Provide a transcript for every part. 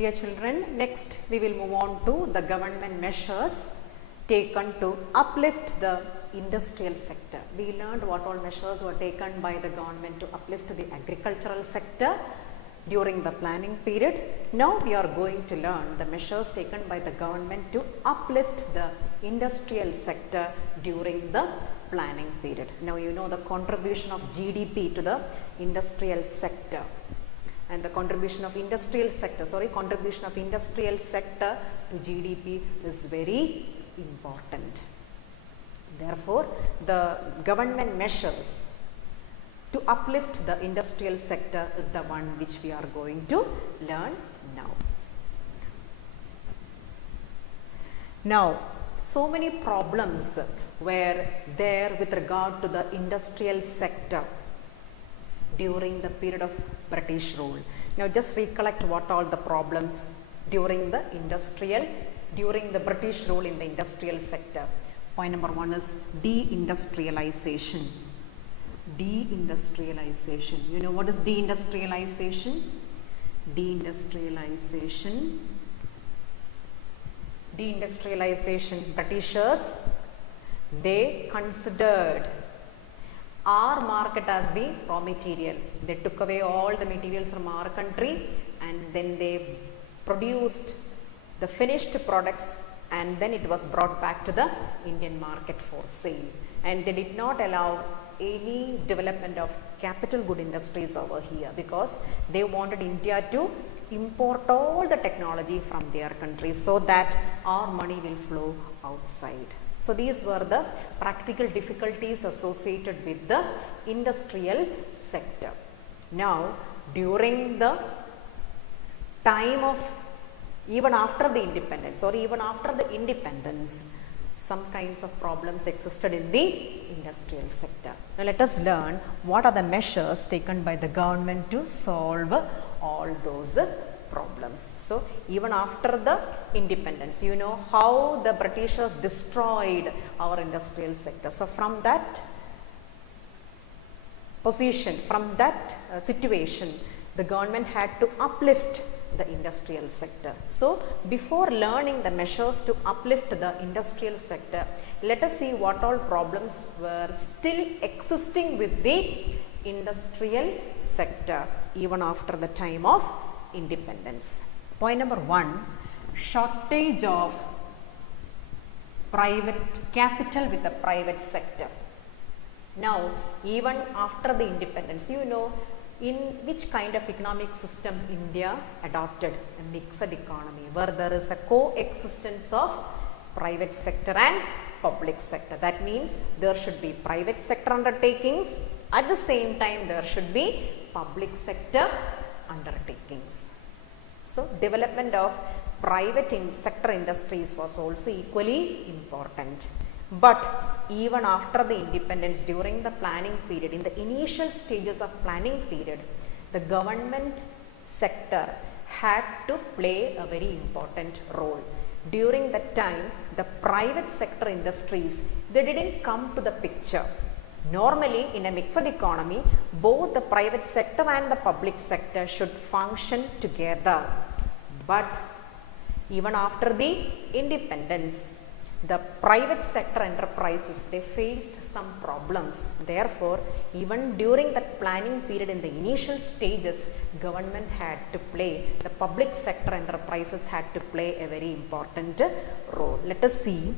Dear children, next we will move on to the government measures taken to uplift the industrial sector. We learned what all measures were taken by the government to uplift the agricultural sector during the planning period. Now we are going to learn the measures taken by the government to uplift the industrial sector during the planning period. Now you know the contribution of GDP to the industrial sector. And the contribution of industrial sector to GDP is very important. Therefore, the government measures to uplift the industrial sector is the one which we are going to learn now. Now, so many problems were there with regard to the industrial sector during the period of British rule. Now just recollect what all the problems during the British rule in the industrial sector. Point number one is deindustrialization. Deindustrialization. You know what is deindustrialization? Deindustrialization. Britishers, they considered our market as the raw material. They took away all the materials from our country and then they produced the finished products and then it was brought back to the Indian market for sale. And they did not allow any development of capital good industries over here because they wanted India to import all the technology from their country so that our money will flow outside. So these were the practical difficulties associated with the industrial sector. Now, during the time of even after the independence, some kinds of problems existed in the industrial sector. Now let us learn what are the measures taken by the government to solve all those problems. So even after the independence, you know how the Britishers destroyed our industrial sector. So from that position, from that situation, the government had to uplift the industrial sector. So before learning the measures to uplift the industrial sector, let us see what all problems were still existing with the industrial sector even after the time of independence. Point number one, shortage of private capital with the private sector. Now, even after the independence, you know in which kind of economic system India adopted? A mixed economy where there is a coexistence of private sector and public sector. That means there should be private sector undertakings, at the same time there should be public sector undertakings. So development of private sector industries was also equally important. But even after the independence, during the planning period, in the initial stages of planning period, the government sector had to play a very important role. During that time, the private sector industries, they didn't come to the picture. Normally, in a mixed economy, both the private sector and the public sector should function together. But even after the independence, the private sector enterprises, they faced some problems. Therefore, even during that planning period in the initial stages, government had to play, the public sector enterprises had to play a very important role. Let us see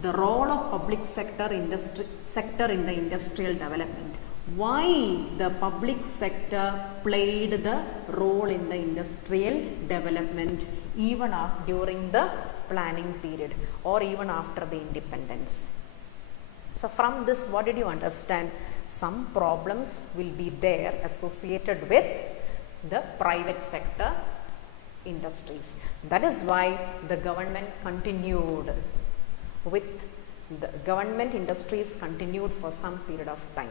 the role of public sector in the industrial development. Why the public sector played the role in the industrial development even during the planning period or even after the independence. So from this, what did you understand? Some problems will be there associated with the private sector industries. That is why the government continued with the government industries continued for some period of time.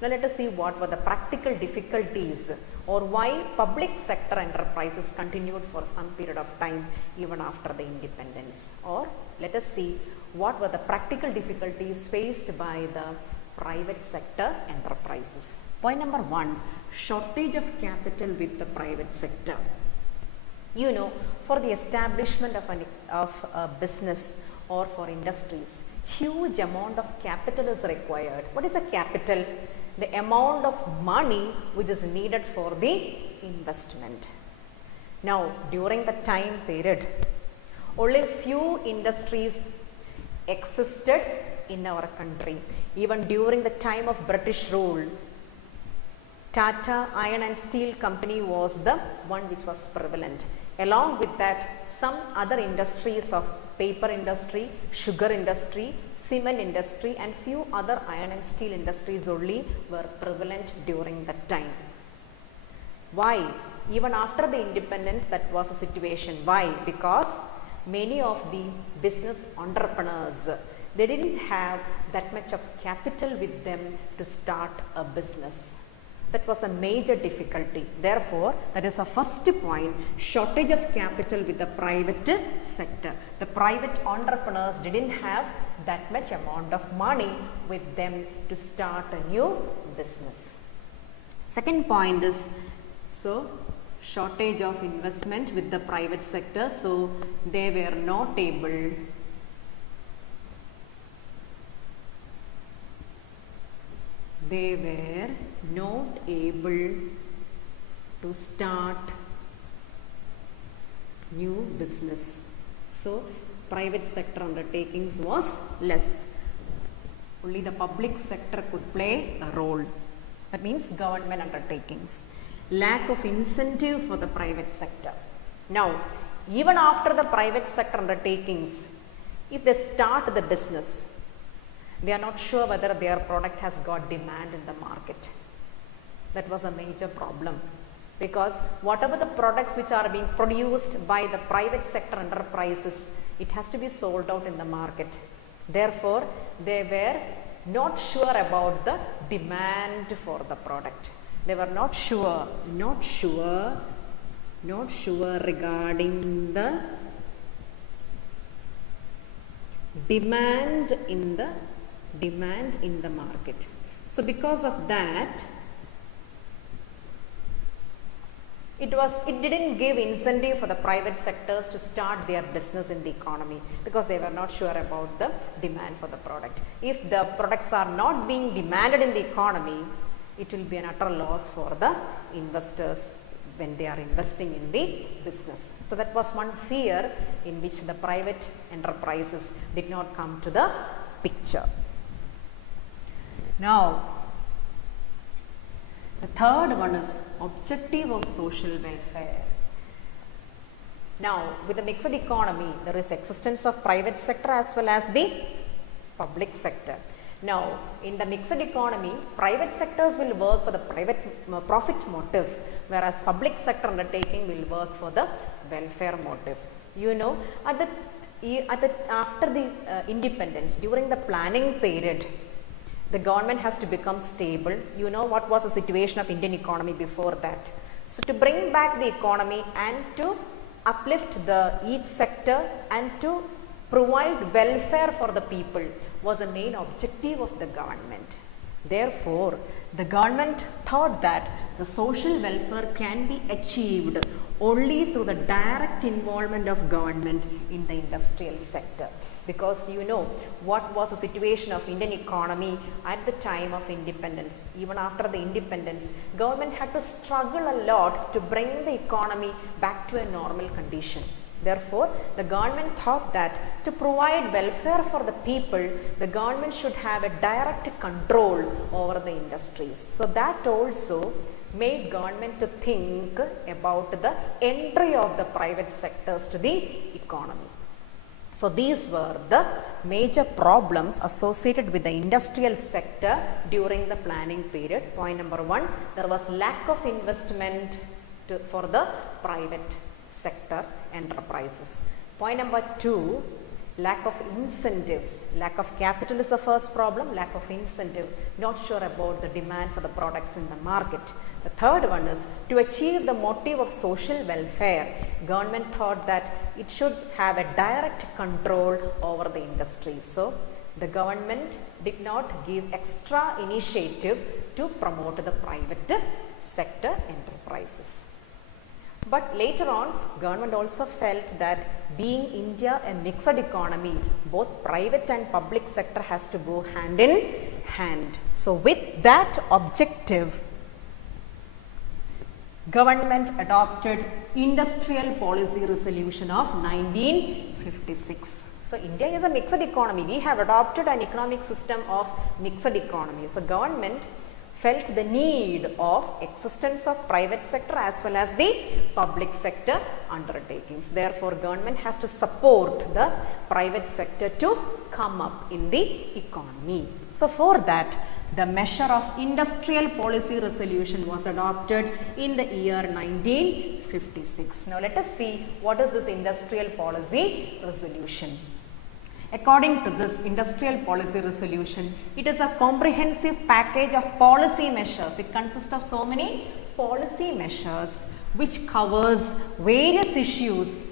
Now let us see what were the practical difficulties or why public sector enterprises continued for some period of time even after the independence. Or let us see what were the practical difficulties faced by the private sector enterprises. Point number one, shortage of capital with the private sector. You know, for the establishment of a business or for industries, huge amount of capital is required. What is a capital? The amount of money which is needed for the investment. Now, during the time period, only few industries existed in our country. Even during the time of British rule, Tata Iron and Steel Company was the one which was prevalent. Along with that, some other industries of paper industry, sugar industry, cement industry and few other iron and steel industries only were prevalent during that time. Why? Even after the independence, that was a situation. Why? Because many of the business entrepreneurs, they didn't have that much of capital with them to start a business. That was a major difficulty. Therefore, that is a first point, shortage of capital with the private sector. The private entrepreneurs didn't have that much amount of money with them to start a new business. Second point is, so shortage of investment with the private sector, so they were not able to start new business. So private sector undertakings was less. Only the public sector could play a role. That means government undertakings. Lack of incentive for the private sector. Now, even after the private sector undertakings, if they start the business, they are not sure whether their product has got demand in the market. That was a major problem, because whatever the products which are being produced by the private sector enterprises, it has to be sold out in the market. Therefore, they were not sure about the demand for the product. They were not sure regarding the demand in the market. So because of that, it didn't give incentive for the private sectors to start their business in the economy, because they were not sure about the demand for the product. If the products are not being demanded in the economy, it will be an utter loss for the investors when they are investing in the business. So that was one fear in which the private enterprises did not come to the picture. Now, the third one is objective of social welfare. Now, with the mixed economy, there is existence of private sector as well as the public sector. Now, in the mixed economy, private sectors will work for the profit motive, whereas public sector undertaking will work for the welfare motive. You know, after the independence, during the planning period, the government has to become stable. You know what was the situation of Indian economy before that. So to bring back the economy and to uplift each sector and to provide welfare for the people was a main objective of the government. Therefore, the government thought that the social welfare can be achieved only through the direct involvement of government in the industrial sector. Because you know what was the situation of Indian economy at the time of independence. Even after the independence, government had to struggle a lot to bring the economy back to a normal condition. Therefore, the government thought that to provide welfare for the people, the government should have a direct control over the industries. So that also made government to think about the entry of the private sectors to the economy. So these were the major problems associated with the industrial sector during the planning period. Point number one, there was lack of investment for the private sector enterprises. Point number two, lack of incentives. Lack of capital is the first problem, lack of incentive, not sure about the demand for the products in the market. The third one is to achieve the motive of social welfare. Government thought that it should have a direct control over the industry. So the government did not give extra initiative to promote the private sector enterprises. But later on, government also felt that being India a mixed economy, both private and public sector has to go hand in hand. So with that objective, government adopted Industrial Policy Resolution of 1956. So India is a mixed economy. We have adopted an economic system of mixed economy. So government felt the need of existence of private sector as well as the public sector undertakings. Therefore, government has to support the private sector to come up in the economy. So for that, the measure of Industrial Policy Resolution was adopted in the year 1956. Now let us see what is this Industrial Policy Resolution. According to this Industrial Policy Resolution, it is a comprehensive package of policy measures. It consists of so many policy measures which covers various issues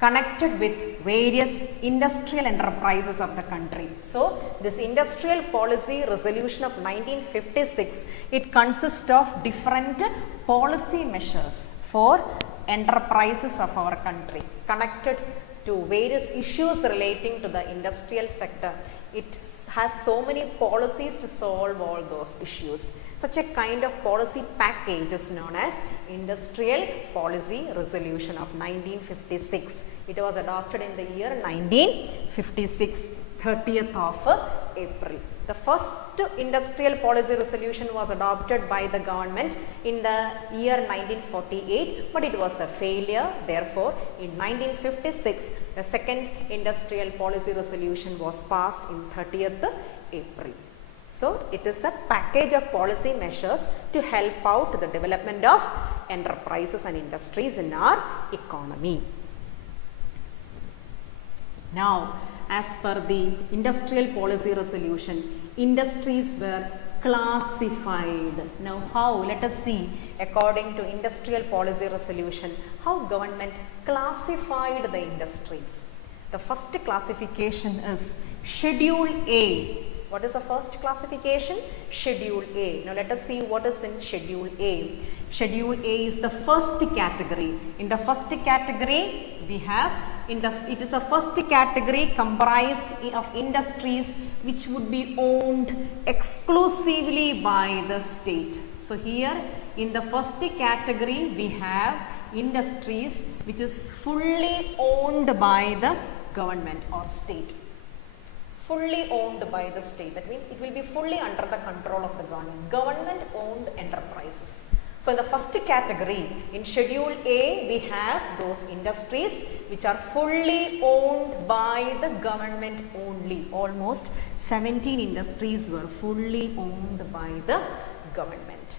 connected with various industrial enterprises of the country. So this Industrial Policy Resolution of 1956, it consists of different policy measures for enterprises of our country connected to various issues relating to the industrial sector. It has so many policies to solve all those issues. Such a kind of policy package is known as Industrial Policy Resolution of 1956. It was adopted in the year 1956, 30th of April. The first Industrial Policy Resolution was adopted by the government in the year 1948, but it was a failure. Therefore, in 1956, the second Industrial Policy Resolution was passed in 30th April. So, it is a package of policy measures to help out the development of enterprises and industries in our economy. Now, as per the Industrial Policy Resolution, industries were classified. Now, how? Let us see, according to Industrial Policy Resolution, how government classified the industries. The first classification is Schedule A. What is the first classification? Schedule A. Now, let us see what is in Schedule A. Schedule A is the first category. In the first category, we have it is a first category comprised of industries which would be owned exclusively by the state. So here in the first category we have industries which is fully owned by the government or state. Fully owned by the state. That means it will be fully under the control of the government. Government owned enterprises. So in the first category, in Schedule A, we have those industries which are fully owned by the government only. Almost 17 industries were fully owned by the government.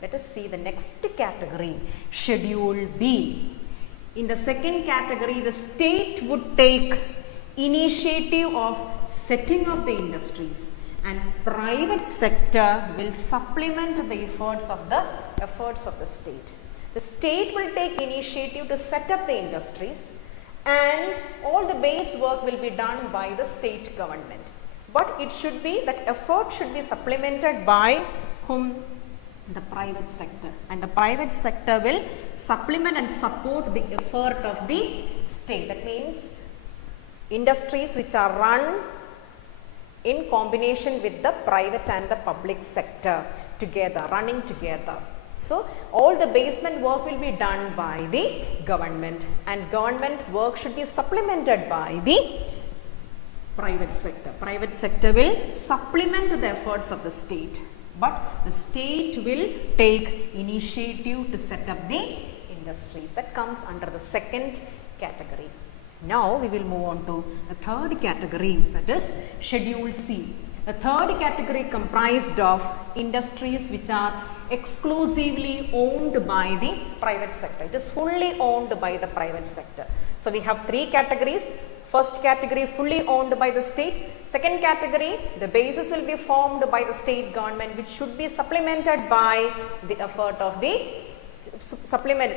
Let us see the next category, Schedule B. In the second category, the state would take initiative of setting up the industries, and private sector will supplement the efforts of the state. The state will take initiative to set up the industries, and all the base work will be done by the state government. But it should be that effort should be supplemented by whom? The private sector, and the private sector will supplement and support the effort of the state. That means industries which are run in combination with the private and the public sector together, running together. So all the basement work will be done by the government, and government work should be supplemented by the private sector. Private sector will supplement the efforts of the state, but the state will take initiative to set up the industries. That comes under the second category. Now we will move on to the third category, that is Schedule C. The third category comprised of industries which are exclusively owned by the private sector. It is fully owned by the private sector. So we have three categories. First category, fully owned by the state. Second category, the basis will be formed by the state government, which should be supplemented by the effort of the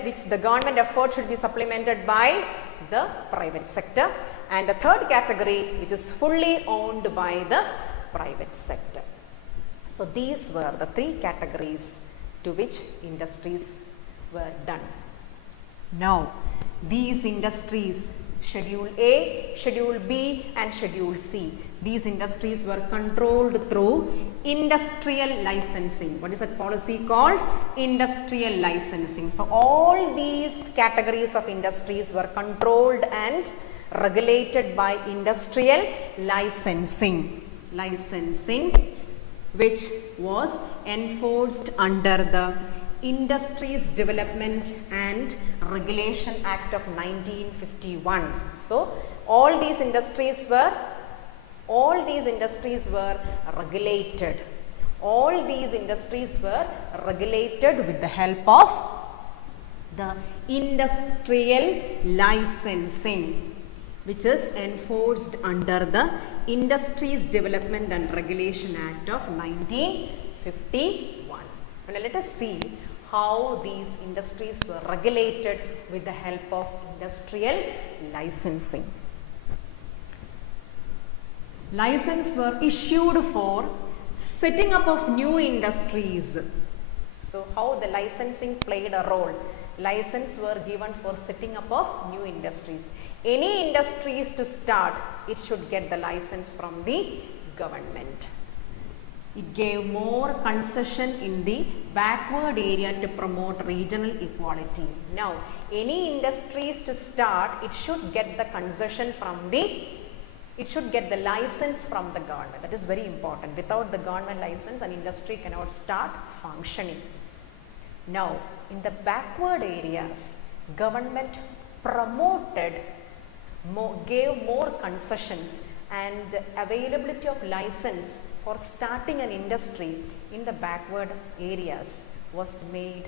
which the government effort should be supplemented by the private sector. And the third category, which is fully owned by the private sector. So these were the three categories to which industries were done. Now, these industries, Schedule A, Schedule B and Schedule C, these industries were controlled through industrial licensing. What is that policy called? Industrial licensing. So, all these categories of industries were controlled and regulated by industrial licensing. Which was enforced under the Industries Development and Regulation Act of 1951. So, all these industries were regulated. All these industries were regulated with the help of the industrial licensing, which is enforced under the Industries Development and Regulation Act of 1951. Now, let us see how these industries were regulated with the help of industrial licensing. Licenses were issued for setting up of new industries. So, how the licensing played a role? Licenses were given for setting up of new industries. Any industries to start, it should get the license from the government. It gave more concession in the backward area to promote regional equality. Now, any industries to start, it should get the concession from the, it should get the license from the government. That is very important. Without the government license, an industry cannot start functioning. Now, in the backward areas, government promoted, gave more concessions, and availability of license for starting an industry in the backward areas was made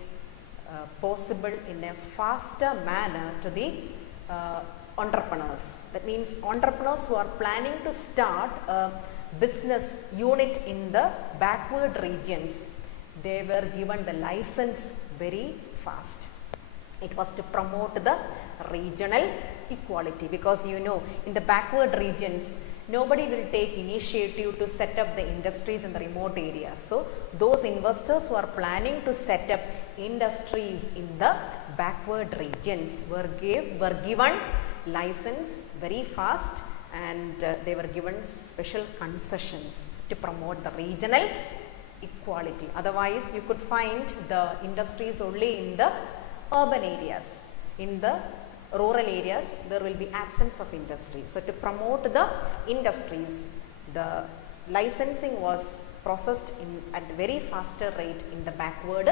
possible in a faster manner to the entrepreneurs. That means entrepreneurs who are planning to start a business unit in the backward regions, they were given the license very fast. It was to promote the regional equality, because you know, in the backward regions, nobody will take initiative to set up the industries in the remote areas. So, those investors who are planning to set up industries in the backward regions were given license very fast, and they were given special concessions to promote the regional equality. Otherwise, you could find the industries only in the urban areas. In the rural areas, there will be absence of industry. So, to promote the industries, the licensing was processed at a very faster rate in the backward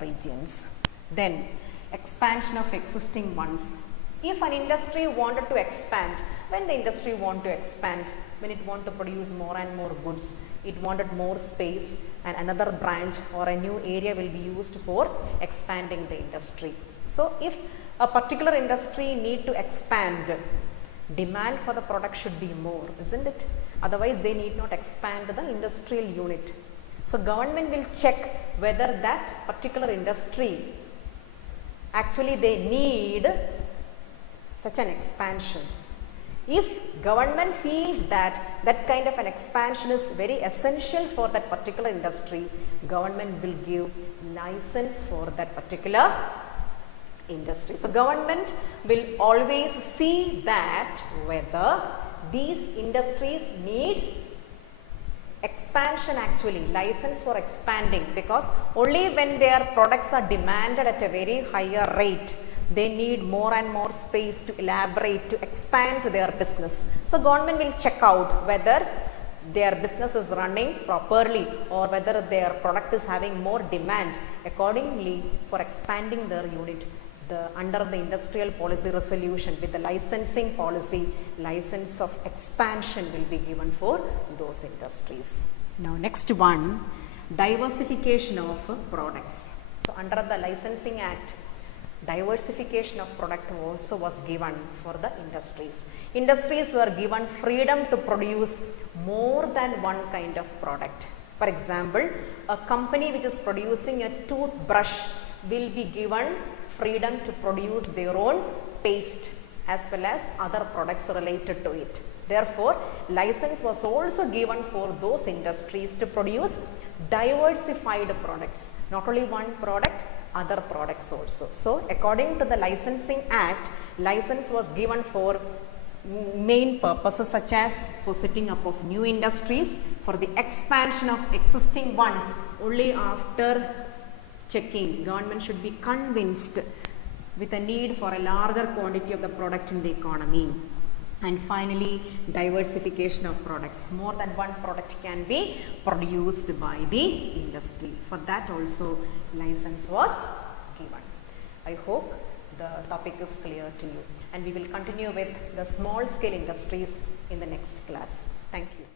regions. Then, expansion of existing ones. If an industry wanted to expand, when the industry want to expand, when it want to produce more and more goods, it wanted more space, and another branch or a new area will be used for expanding the industry. So, if a particular industry need to expand, demand for the product should be more, isn't it? Otherwise, they need not expand the industrial unit. So, government will check whether that particular industry actually they need such an expansion. If government feels that that kind of an expansion is very essential for that particular industry, government will give license for that particular industry. So, government will always see that whether these industries need expansion, actually license for expanding, because only when their products are demanded at a very higher rate, they need more and more space to elaborate, to expand their business. So, government will check out whether their business is running properly or whether their product is having more demand. Accordingly, for expanding their unit, under the industrial policy resolution with the licensing policy, license of expansion will be given for those industries. Now, next one, diversification of products. So, under the Licensing Act, diversification of product also was given for the industries. Industries were given freedom to produce more than one kind of product. For example, a company which is producing a toothbrush will be given freedom to produce their own paste as well as other products related to it. Therefore, license was also given for those industries to produce diversified products, not only one product, other products also. So according to the Licensing Act, license was given for main purposes such as for setting up of new industries, for the expansion of existing ones. Only after checking, government should be convinced with a need for a larger quantity of the product in the economy. And finally, diversification of products. More than one product can be produced by the industry. For that also license was given. I hope the topic is clear to you, and we will continue with the small scale industries in the next class. Thank you.